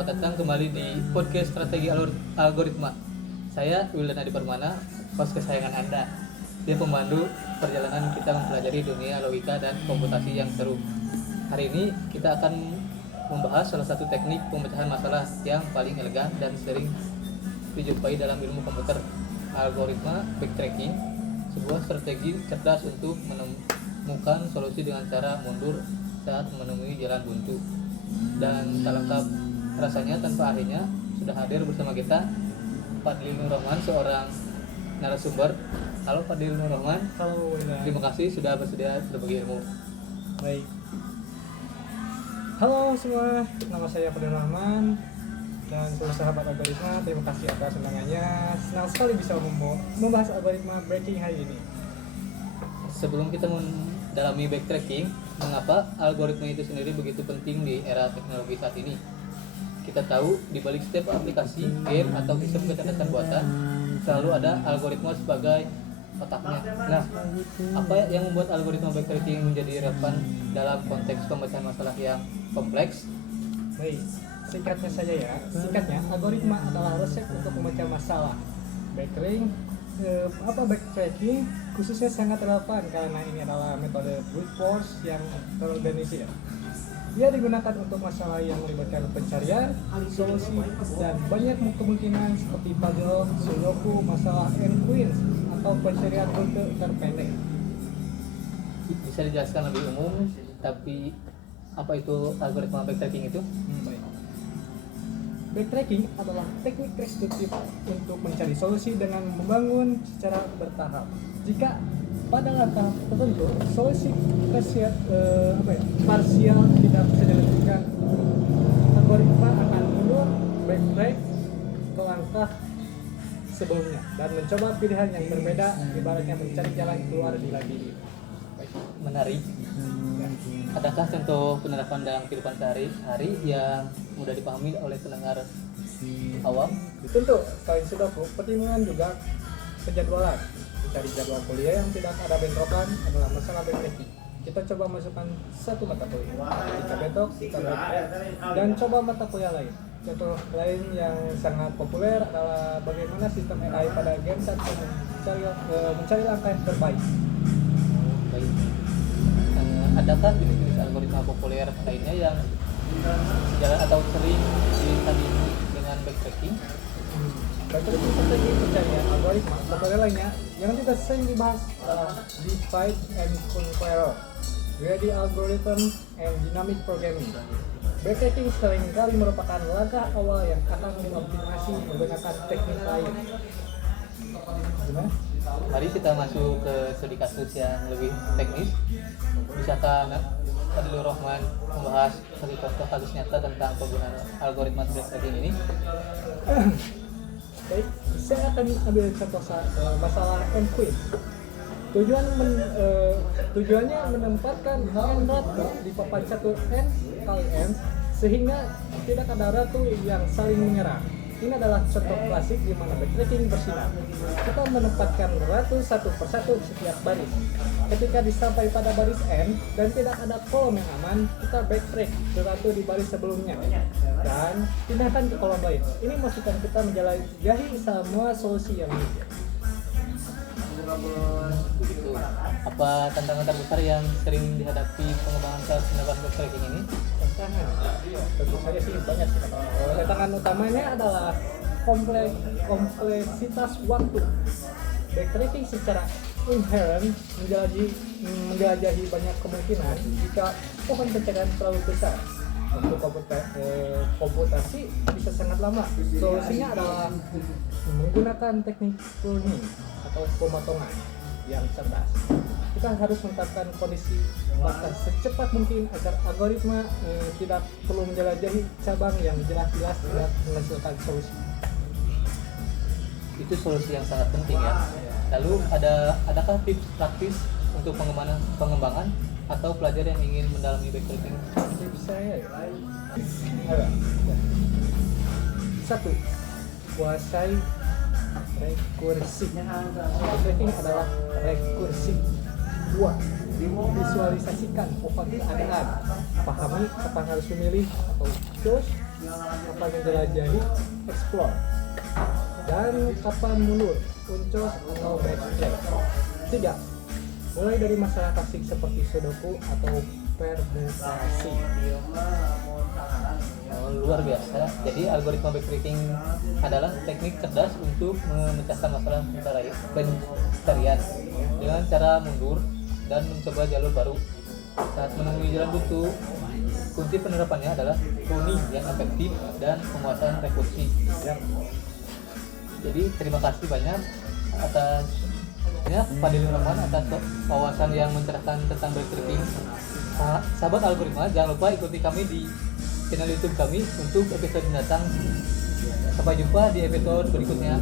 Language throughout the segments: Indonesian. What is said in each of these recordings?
selamat datang kembali di podcast Strategi Algoritma. Saya Wildan Adi Permana, host kesayangan Anda. Dia pemandu perjalanan kita mempelajari dunia logika dan komputasi yang seru. Hari ini kita akan membahas salah satu teknik pemecahan masalah yang paling elegan dan sering dijumpai dalam ilmu komputer, algoritma backtracking, sebuah strategi cerdas untuk menemukan solusi dengan cara mundur saat menemui jalan buntu. Dan tak lengkap rasanya tanpa ahlinya. Sudah hadir bersama kita Fadlil Nur Rahman, seorang narasumber. Halo Fadlil Nur Rahman. Halo Wildan. Terima kasih sudah bersedia berbagi ilmu. Baik. Halo semua, nama saya Fadlil Rahman dan seluruh sahabat algoritma. Terima kasih atas undangannya. Senang sekali bisa membahas algoritma breaking hari ini. Sebelum kita mendalami backtracking, mengapa algoritma itu sendiri begitu penting di era teknologi saat ini? Kita tahu di balik setiap aplikasi, game, atau sistem kecerdasan buatan selalu ada algoritma sebagai otaknya. Nah, apa yang membuat algoritma backtracking menjadi relevan dalam konteks pemecahan masalah yang kompleks? Baik, singkatnya saja ya. Singkatnya, algoritma adalah resep untuk memecah masalah. Backtracking khususnya sangat relevan karena ini adalah metode brute force yang terorganisir. Dia digunakan untuk masalah yang melibatkan pencarian, solusi, dan banyak kemungkinan seperti puzzle, sudoku, masalah end queens, atau pencarian rute terpendek. Bisa dijelaskan lebih umum, tapi apa itu algoritma backtracking itu? Baik. Backtracking adalah teknik restriktif untuk mencari solusi dengan membangun secara bertahap. Jika pada langkah tertentu solusi parsial tidak bisa dilakukan, algoritma akan mundur, backtrack ke langkah sebelumnya dan mencoba pilihan yang berbeda, ibaratnya mencari jalan keluar di labirin. Menarik. Adakah contoh penerapan dalam kehidupan sehari-hari yang mudah dipahami oleh pendengar awam? Tentu, selain sudoku, pertimbangan juga penjadwalan. Mencari jadwal kuliah yang tidak ada bentrokan adalah masalah backtracking. Kita coba masukkan satu mata kuliah. Jika bentrok, kita backtrack dan coba mata kuliah lain. Contoh lain yang sangat populer adalah bagaimana sistem AI pada game saat mencari langkah yang terbaik. Baik. Adakah jenis-jenis algoritma populer lainnya yang sejalan atau sering ditandingi dengan backtracking? Backtracking strategi pencarian algoritma populer lainnya yang juga sering dibahas adalah divide and conquer, greedy algorithm, and dynamic programming. Backtracking seringkali merupakan langkah awal yang akan dioptimasi menggunakan teknik lain. Gimana? Mari kita masuk ke studi kasus yang lebih teknis. Bisakah Fadlil Rahman membahas satu contoh kasus nyata tentang penggunaan algoritma backtracking ini? Baik, saya akan ambil contoh masalah end queen. Tujuannya menempatkan n ratu di papan catur n kali n sehingga tidak ada ratu yang saling menyerang. Ini adalah contoh klasik di mana backtracking bersinar. Kita menempatkan ratu satu persatu setiap baris. Ketika disampai pada baris n dan tidak ada kolom yang aman, kita backtrack ke ratu di baris sebelumnya dan pindahkan ke kolom lain. Ini memastikan kita menjelajahi semua solusi yang ada. Begitu. Apa tantangan terbesar yang sering dihadapi pengembangan saat melakukan backtracking ini? Tentu saja sih banyak sih. Tantangan utamanya adalah kompleksitas waktu. Backtracking secara inherent menjelajahi banyak kemungkinan jika pohon pencarian terlalu besar. Untuk komputasi bisa sangat lama. Solusinya adalah menggunakan teknik pruning atau pemotongan yang cerdas. Kita harus menetapkan kondisi batas secepat mungkin agar algoritma tidak perlu menjelajahi cabang yang jelas-jelas tidak menghasilkan solusi. Itu solusi yang sangat penting ya. Lalu adakah tips praktis untuk pengembangan atau pelajar yang ingin mendalami backtracking? Tips saya satu, kuasai rekursi. Backtracking adalah rekursi. 2. Visualisasikan pola keadaan. Pahami kapan harus memilih atau choose apa menjelajahi, explore. Dan kapan mundur, uncos atau backtrack. 3. Mulai dari masalah klasik seperti sudoku atau permutasi. Luar biasa. Jadi algoritma backtracking adalah teknik cerdas untuk memecahkan masalah pencarian dengan cara mundur dan mencoba jalur baru. Saat menemui jalan buntu, kunci penerapannya adalah pruning yang efektif dan penguasaan rekursi. Jadi terima kasih banyak atas Pak Dili Rahman atas wawasan yang mencerahkan tentang backtracking. Sahabat algoritma, jangan lupa ikuti kami di channel YouTube kami untuk episode mendatang. Sampai jumpa di episode berikutnya.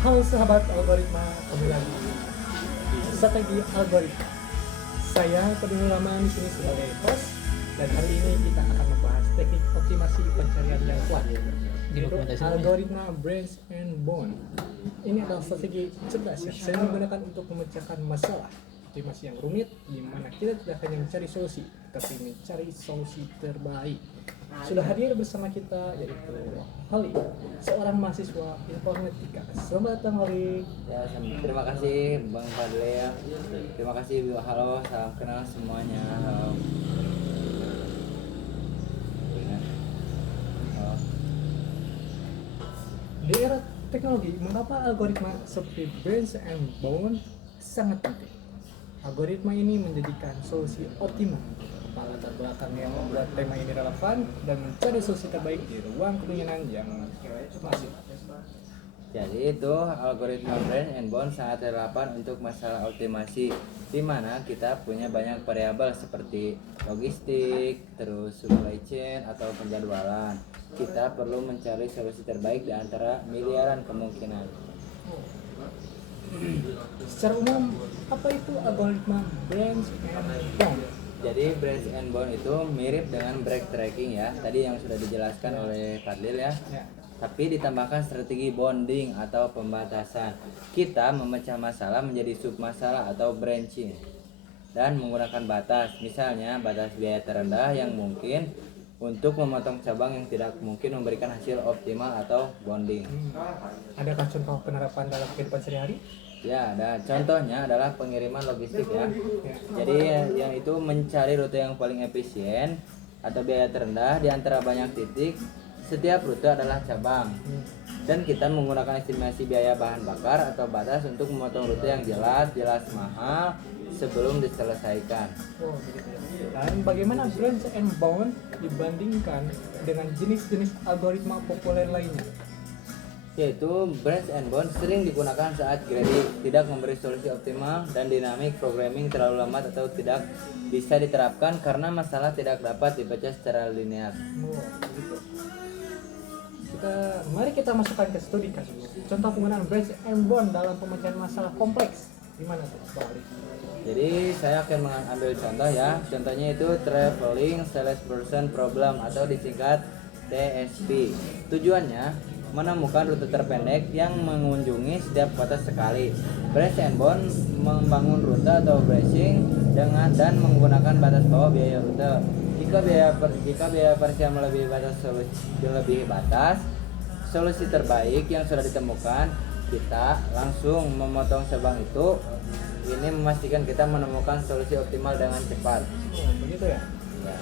Halo sahabat algoritma, kembali lagi di Strategi Algoritma. Saya Peduli Rahman di sini sebagai host, dan hari ini kita akan membahas teknik optimasi pencarian yang kuat, yaitu algoritma Branch and Bond. Ini adalah strategi cerdas yang sering digunakan untuk memecahkan masalah optimasi yang rumit, di mana kita tidak hanya mencari solusi, tapi mencari solusi terbaik. Sudah hadir bersama kita yaitu Holly, seorang mahasiswa informatika. Selamat datang Holly. Ya, terima kasih Bang Fadli ya. Terima kasih. Halo, salam kenal semuanya. Halo. Halo. Di era teknologi, mengapa algoritma seperti Branch and Bound sangat penting? Algoritma ini menjadikan solusi optimal, latar belakang yang membuat tema ini relevan, dan mencari solusi terbaik di ruang kemungkinan yang masih. Jadi itu algoritma Branch and Bound sangat relevan untuk masalah optimasi, di mana kita punya banyak variabel seperti logistik, terus supply chain atau penjadwalan. Kita perlu mencari solusi terbaik di antara miliaran kemungkinan. Secara umum, apa itu algoritma Branch and Bound? Jadi Branch and Bound itu mirip dengan backtracking ya, tadi yang sudah dijelaskan oleh Fadlil ya. Tapi ditambahkan strategi bonding atau pembatasan. Kita memecah masalah menjadi submasalah atau branching dan menggunakan batas, misalnya batas biaya terendah yang mungkin untuk memotong cabang yang tidak mungkin memberikan hasil optimal atau bonding. Adakah contoh penerapan dalam kehidupan sehari-hari? Ya, ada contohnya adalah pengiriman logistik ya. Jadi yang itu mencari rute yang paling efisien atau biaya terendah di antara banyak titik. Setiap rute adalah cabang. Dan kita menggunakan estimasi biaya bahan bakar atau batas untuk memotong rute yang jelas mahal sebelum diselesaikan. Oh, begitu ya. Dan bagaimana Branch and Bound dibandingkan dengan jenis-jenis algoritma populer lainnya? Yaitu Branch and Bound sering digunakan saat greedy, tidak memberi solusi optimal, dan dynamic programming terlalu lambat atau tidak bisa diterapkan karena masalah tidak dapat dibaca secara linear. Oh, begitu. Mari kita masukkan ke studi kasus. Contoh penggunaan Branch and Bound dalam pemecahan masalah kompleks. Gimana tuh, Pak Ali? Jadi saya akan mengambil contoh ya. Contohnya itu Traveling Salesperson Problem atau disingkat TSP. Tujuannya menemukan rute terpendek yang mengunjungi setiap kota sekali. Branch and Bound membangun rute atau branching dan menggunakan batas bawah biaya rute. Jika biaya parsial melebihi batas, solusi terbaik yang sudah ditemukan, kita langsung memotong cabang itu. Ini memastikan kita menemukan solusi optimal dengan cepat. Oh, begitu ya? Ya.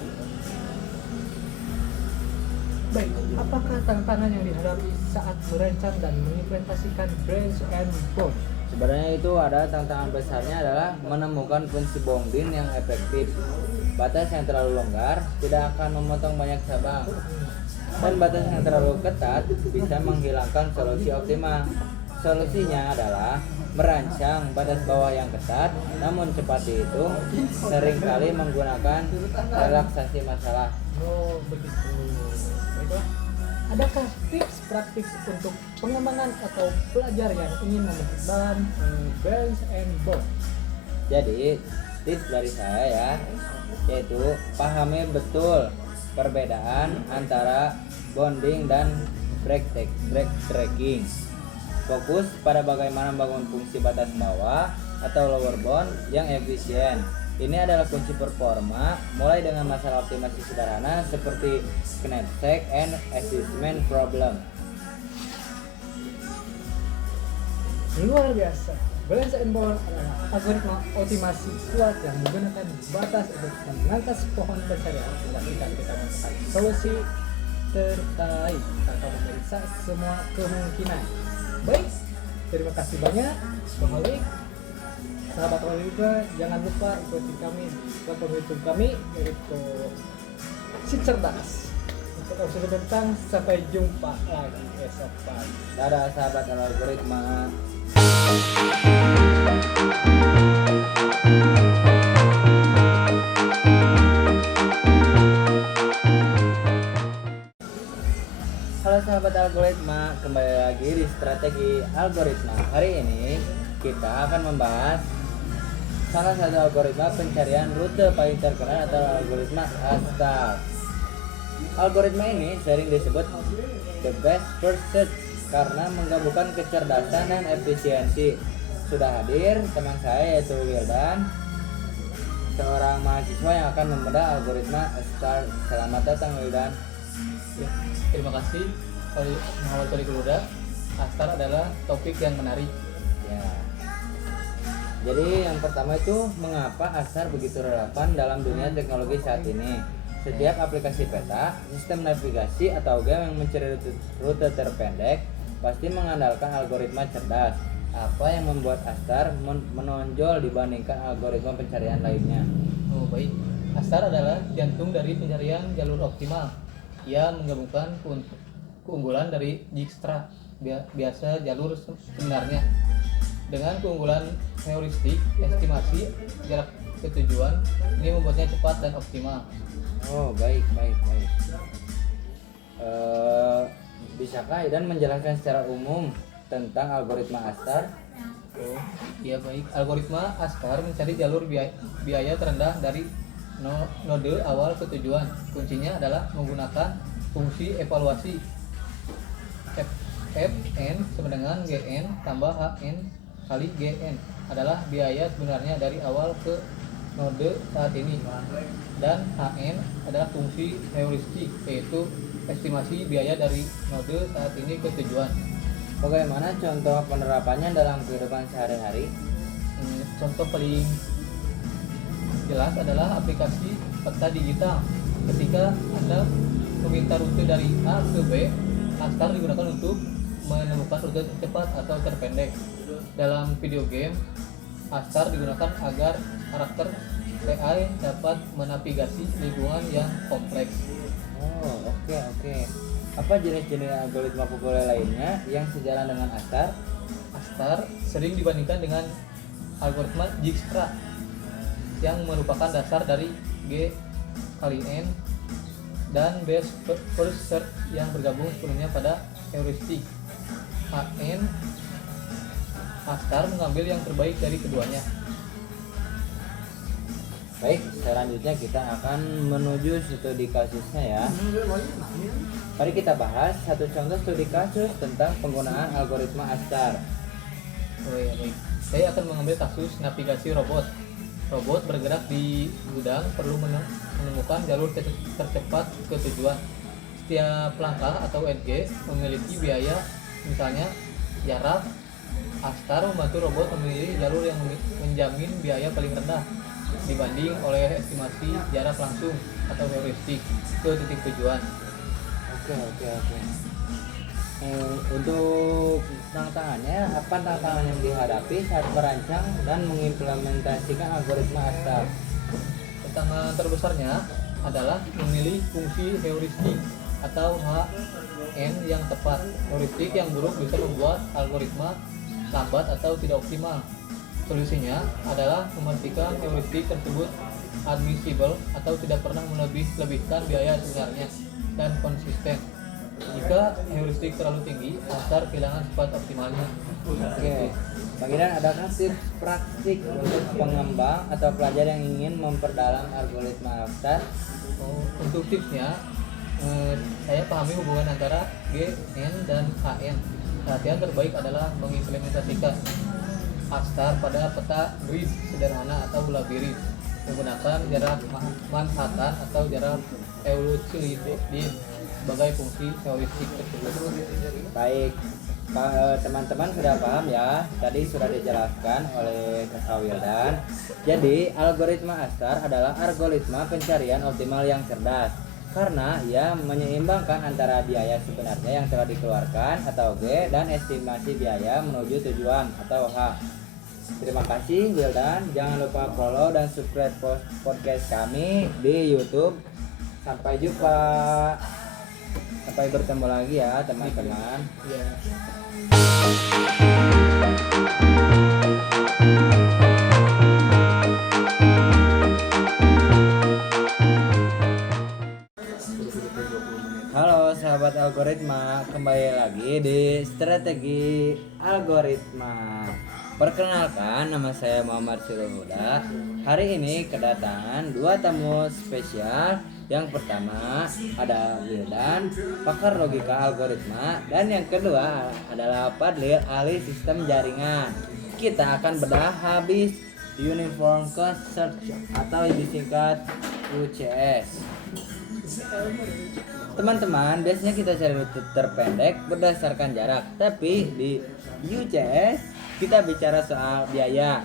Baik, apakah tantangan yang dihadapi saat merancang dan mengimplementasikan Branch and Bound? Sebenarnya itu ada tantangan besarnya adalah menemukan fungsi bonding yang efektif. Batas yang terlalu longgar tidak akan memotong banyak cabang, dan batas yang terlalu ketat bisa menghilangkan solusi optimal. Solusinya adalah merancang batas bawah yang ketat, namun cepat itu seringkali menggunakan relaksasi masalah. Oh, begitu. Baiklah. Adakah tips praktis untuk pengembangan atau pelajar yang ingin memperdalam Branch and Bound? Jadi tips dari saya ya, yaitu pahami betul perbedaan antara bonding dan backtracking. Fokus pada bagaimana membangun fungsi batas bawah atau lower bound yang efisien. Ini adalah kunci performa, mulai dengan masalah optimasi sederhana seperti knapsack and assessment problem. Luar biasa. Balance and Bound adalah algoritma optimasi kuat yang menggunakan batas untuk memangkas pohon pencarian memastikan kita menemukan solusi terbaik tanpa memeriksa semua kemungkinan. Baik, terima kasih banyak Bang Holik. Sahabat Holik juga jangan lupa ikuti kami di platform YouTube kami yaitu Si Cerdas. Untuk episode tentang sampai jumpa lagi esok pagi. Dadah sahabat algoritma. Halo sahabat algoritma, kembali lagi di strategi algoritma. Hari ini kita akan membahas salah satu algoritma pencarian rute paling terkenal atau algoritma ASTAR. Algoritma ini sering disebut the best first search karena menggabungkan kecerdasan dan efisiensi. Sudah hadir teman saya yaitu Wildan, seorang mahasiswa yang akan membedah algoritma ASTAR. Selamat datang Wildan. Ya, terima kasih Muhammad Torik Luda. ASTAR adalah topik yang menarik. Ya. Jadi yang pertama itu mengapa ASTAR begitu relevan dalam dunia teknologi saat ini? Setiap aplikasi peta, sistem navigasi atau game yang mencari rute terpendek pasti mengandalkan algoritma cerdas. Apa yang membuat ASTAR menonjol dibandingkan algoritma pencarian lainnya? Oh baik, ASTAR adalah jantung dari pencarian jalur optimal yang menggabungkan keunggulan dari Dijkstra, biasa jalur sebenarnya, dengan keunggulan heuristik estimasi jarak ke tujuan. Ini membuatnya cepat dan optimal. Oh baik. Bisakah Idan menjelaskan secara umum tentang algoritma ASTAR? Oh iya baik, algoritma ASTAR mencari jalur biaya terendah dari node awal ke tujuan. Kuncinya adalah menggunakan fungsi evaluasi Fn sama dengan Gn tambah Hn kali Gn adalah biaya sebenarnya dari awal ke node saat ini, dan Hn adalah fungsi heuristik yaitu estimasi biaya dari node saat ini ke tujuan. Bagaimana contoh penerapannya dalam kehidupan sehari-hari? Contoh paling jelas adalah aplikasi peta digital. Ketika Anda meminta rute dari A ke B, ASTAR digunakan untuk menemukan rute tercepat atau terpendek. Dalam video game, ASTAR digunakan agar karakter AI dapat menavigasi lingkungan yang kompleks. Oh oke. Apa jenis-jenis algoritma populer lainnya yang sejalan dengan ASTAR? ASTAR sering dibandingkan dengan algoritma Dijkstra yang merupakan dasar dari G kali N dan best first search yang bergabung sepenuhnya pada heuristik Hn. ASTAR mengambil yang terbaik dari keduanya. Baik, selanjutnya kita akan menuju studi kasusnya ya. Mari kita bahas satu contoh studi kasus tentang penggunaan algoritma ASTAR. Oh iya baik. Saya akan mengambil kasus navigasi robot. Robot bergerak di gudang perlu menemukan jalur tercepat ke tujuan. Setiap langkah atau edge memiliki biaya, misalnya jarak. ASTAR membantu robot memilih jalur yang menjamin biaya paling rendah dibanding oleh estimasi jarak langsung atau heuristik ke titik tujuan. Oke. Untuk tantangannya, apa tantangan yang dihadapi saat merancang dan mengimplementasikan algoritma ASTAR? Tantangan terbesarnya adalah memilih fungsi heuristik atau Hn yang tepat. Heuristik yang buruk bisa membuat algoritma lambat atau tidak optimal. Solusinya adalah memastikan heuristik tersebut admissible atau tidak pernah melebihkan biaya sebenarnya dan konsisten. Jika heuristik terlalu tinggi, ASTAR kehilangan sifat optimalnya. Oke. Bang Idan, adakah tips praktik untuk pengembang atau pelajar yang ingin memperdalam algoritma ASTAR? Untuk tipsnya, saya pahami hubungan antara G, N, dan Hn. Latihan terbaik adalah mengimplementasikan Astar pada peta grid sederhana atau labirin menggunakan jarak Manhattan atau jarak Euclidean sebagai fungsi heuristik tersebut. Baik, teman-teman sudah paham ya. Tadi sudah dijelaskan oleh Kak Wildan. Jadi, algoritma Astar adalah algoritma pencarian optimal yang cerdas karena ia menyeimbangkan antara biaya sebenarnya yang telah dikeluarkan atau G dan estimasi biaya menuju tujuan atau H. Terima kasih Wildan. Jangan lupa follow dan subscribe podcast kami di YouTube. Sampai jumpa. Sampai bertemu lagi ya teman-teman. Ya. Halo sahabat algoritma, kembali lagi di strategi algoritma. Perkenalkan, nama saya Muhammad Sirohuda. Hari ini kedatangan dua tamu spesial. Yang pertama ada Wildan, pakar logika algoritma, dan yang kedua adalah Fadlil, ahli sistem jaringan. Kita akan bedah habis Uniform Cost Search atau disingkat UCS. Teman-teman, biasanya kita cari rute terpendek berdasarkan jarak, tapi di UCS kita bicara soal biaya.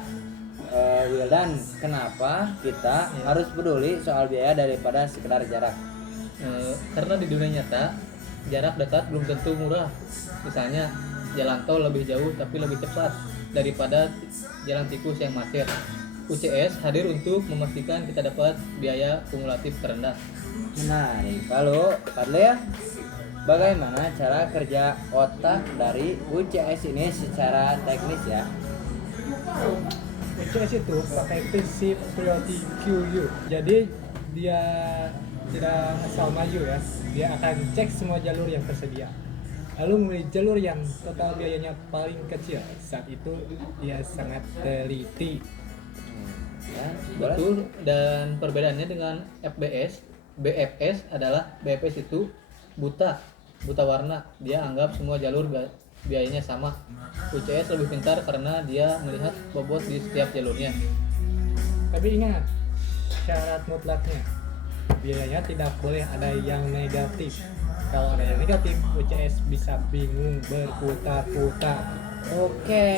Wildan, kenapa kita harus peduli soal biaya daripada sekedar jarak? Karena di dunia nyata jarak dekat belum tentu murah. Misalnya jalan tol lebih jauh tapi lebih cepat daripada jalan tikus yang macet. UCS hadir untuk memastikan kita dapat biaya kumulatif terendah. Menarik. Lalu, Fadlil, bagaimana cara kerja otak dari UCS ini secara teknis ya? UCS itu pakai prinsip priority queue. Jadi dia tidak asal maju ya. Dia akan cek semua jalur yang tersedia. Lalu memilih jalur yang total biayanya paling kecil. Saat itu dia sangat teliti. Ya, boleh. Betul, dan perbedaannya dengan BFS adalah BFS itu buta warna. Dia anggap semua jalur biayanya sama. UCS lebih pintar karena dia melihat bobot di setiap jalurnya. Tapi ingat, syarat mutlaknya biayanya tidak boleh ada yang negatif. Kalau ada yang negatif, UCS bisa bingung berputar-putar. Oke,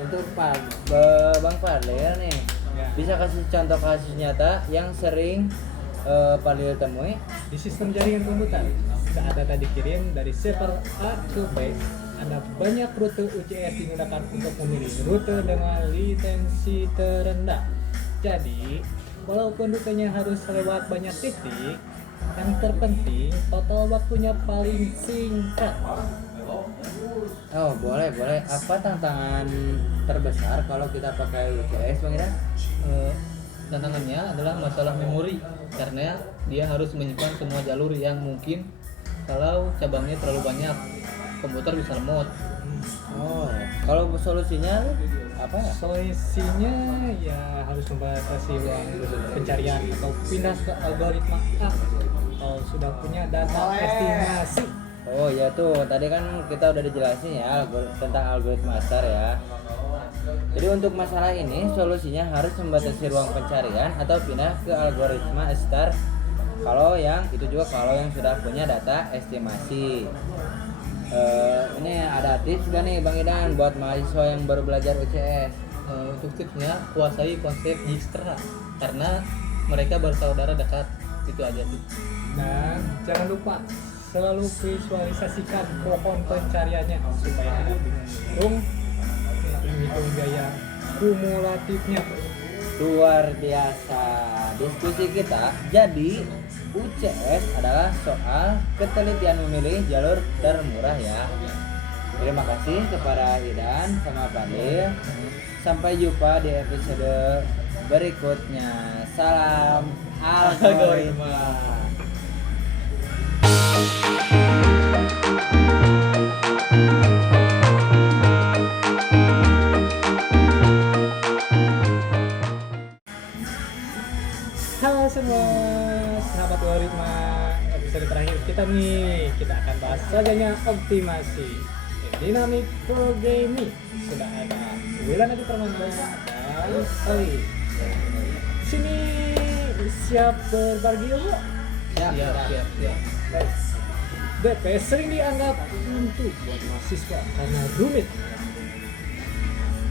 untuk Bang Fadlil nih, Ya. bisa kasih contoh kasus nyata yang sering Fadlil temui? Di sistem jaringan komputer, saat data dikirim dari server A ke B, ada banyak rute UCS digunakan untuk memilih rute dengan latensi terendah. Jadi, walaupun rutenya harus lewat banyak titik, yang terpenting total waktunya paling singkat. Oh, boleh. Apa tantangan terbesar kalau kita pakai UCS, Bang Ira? Tantangannya adalah masalah memori karena dia harus menyimpan semua jalur yang mungkin. Kalau cabangnya terlalu banyak, komputer bisa lemot. Oh, kalau solusinya apa ya? Solusinya ya harus membatasi ruang pencarian atau pindah ke algoritma A kalau sudah punya data estimasi. Oh ya tuh, tadi kan kita udah dijelasin ya tentang algoritma Astar ya. Jadi untuk masalah ini solusinya harus membatasi ruang pencarian atau pindah ke algoritma Astar. Kalau yang sudah punya data estimasi. Ini ada tips gak nih Bang Idan buat mahasiswa yang baru belajar UCS? Untuk tipsnya, kuasai konsep Dijkstra karena mereka bersaudara dekat. Itu aja sih. Dan jangan lupa selalu visualisasikan pohon pencariannya supaya tidak bingung menghitung biaya kumulatifnya. Luar biasa diskusi kita. Jadi UCS adalah soal ketelitian memilih jalur termurah ya. Terima kasih kepada Idan sama Fadlil. Sampai jumpa di episode berikutnya. Salam algoritma. Halo semua sahabat algoritma, episode terakhir kita akan bahas saja optimasi. Dynamic Programming sudah ada Wilan Adi Permana dan Oli. Sini siap berbagi ilmu? Siap. Baik. DP sering dianggap untuk buat mahasiswa karena rumit.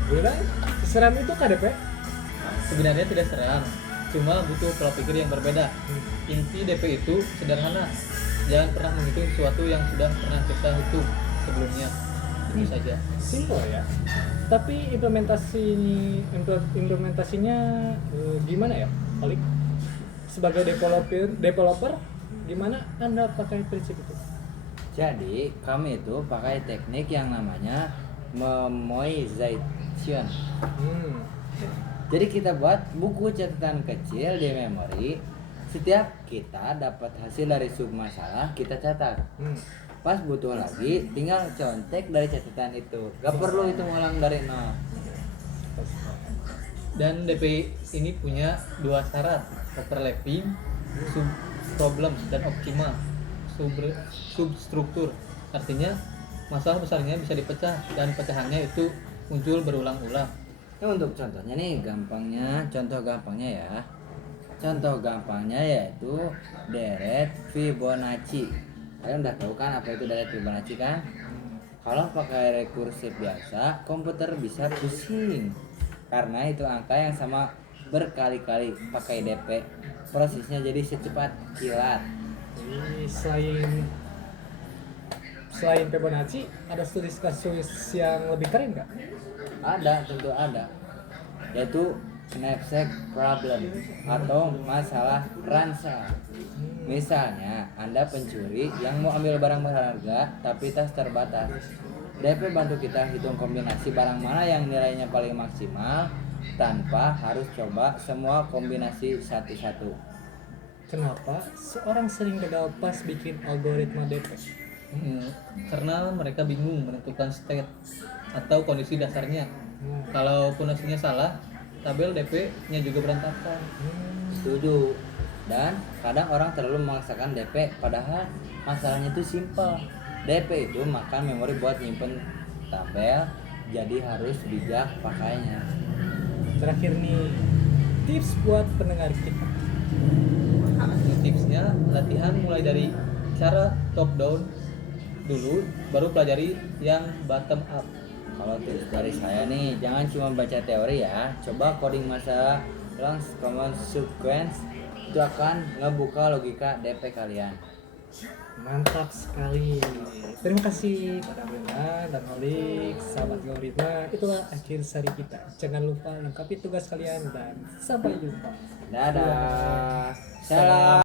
Wilan, seseram itu kah DP? Sebenarnya tidak seram, cuma butuh pola pikir yang berbeda. Inti DP itu sederhana. Jangan pernah menghitung sesuatu yang sudah pernah kita hitung sebelumnya. Itu saja. Simpel ya. Tapi implementasinya gimana ya, Olik? Sebagai developer, gimana Anda pakai prinsip itu? Jadi kami itu pakai teknik yang namanya memoization. Jadi kita buat buku catatan kecil di memori. Setiap kita dapat hasil dari sub masalah, kita catat. Pas butuh lagi, tinggal contek dari catatan itu. Gak perlu itu ngulang dari nol. Dan DP ini punya dua syarat, overlapping, sub problem, dan optima, substruktur. Artinya masalah besarnya bisa dipecah dan pecahannya itu muncul berulang-ulang. Nah, untuk contohnya nih, contoh gampangnya ya. Contoh gampangnya yaitu deret Fibonacci. Kalian udah tahu kan apa itu deret Fibonacci kan? Kalau pakai rekursif biasa, komputer bisa pusing karena itu angka yang sama berkali-kali. Pakai DP, prosesnya jadi secepat kilat. Jadi selain Fibonacci, ada studi kasus yang lebih keren nggak? Ada, tentu ada, yaitu knapsack problem atau masalah ransel. Misalnya Anda pencuri yang mau ambil barang berharga tapi tas terbatas. DP bantu kita hitung kombinasi barang mana yang nilainya paling maksimal tanpa harus coba semua kombinasi satu-satu. Kenapa seorang sering gagal pas bikin algoritma DP? Karena mereka bingung menentukan state atau kondisi dasarnya. Kalau hasilnya salah, tabel DP-nya juga berantakan. Setuju. Dan kadang orang terlalu memaksakan DP padahal masalahnya itu simpel. DP itu makan memori buat nyimpen tabel, jadi harus bijak pakainya. Terakhir nih, tips buat pendengar kita. Tipsnya, latihan mulai dari cara top down dulu, baru pelajari yang bottom up. Kalau tips dari saya nih, jangan cuma baca teori ya, coba coding masalah long common sequence, itu akan ngebuka logika DP kalian. Mantap sekali. Terima kasih pada Bella dan Olik, sahabat algoritma. Itulah akhir seri kita. Jangan lupa lengkapi tugas kalian dan sampai jumpa. Dadah. Salam.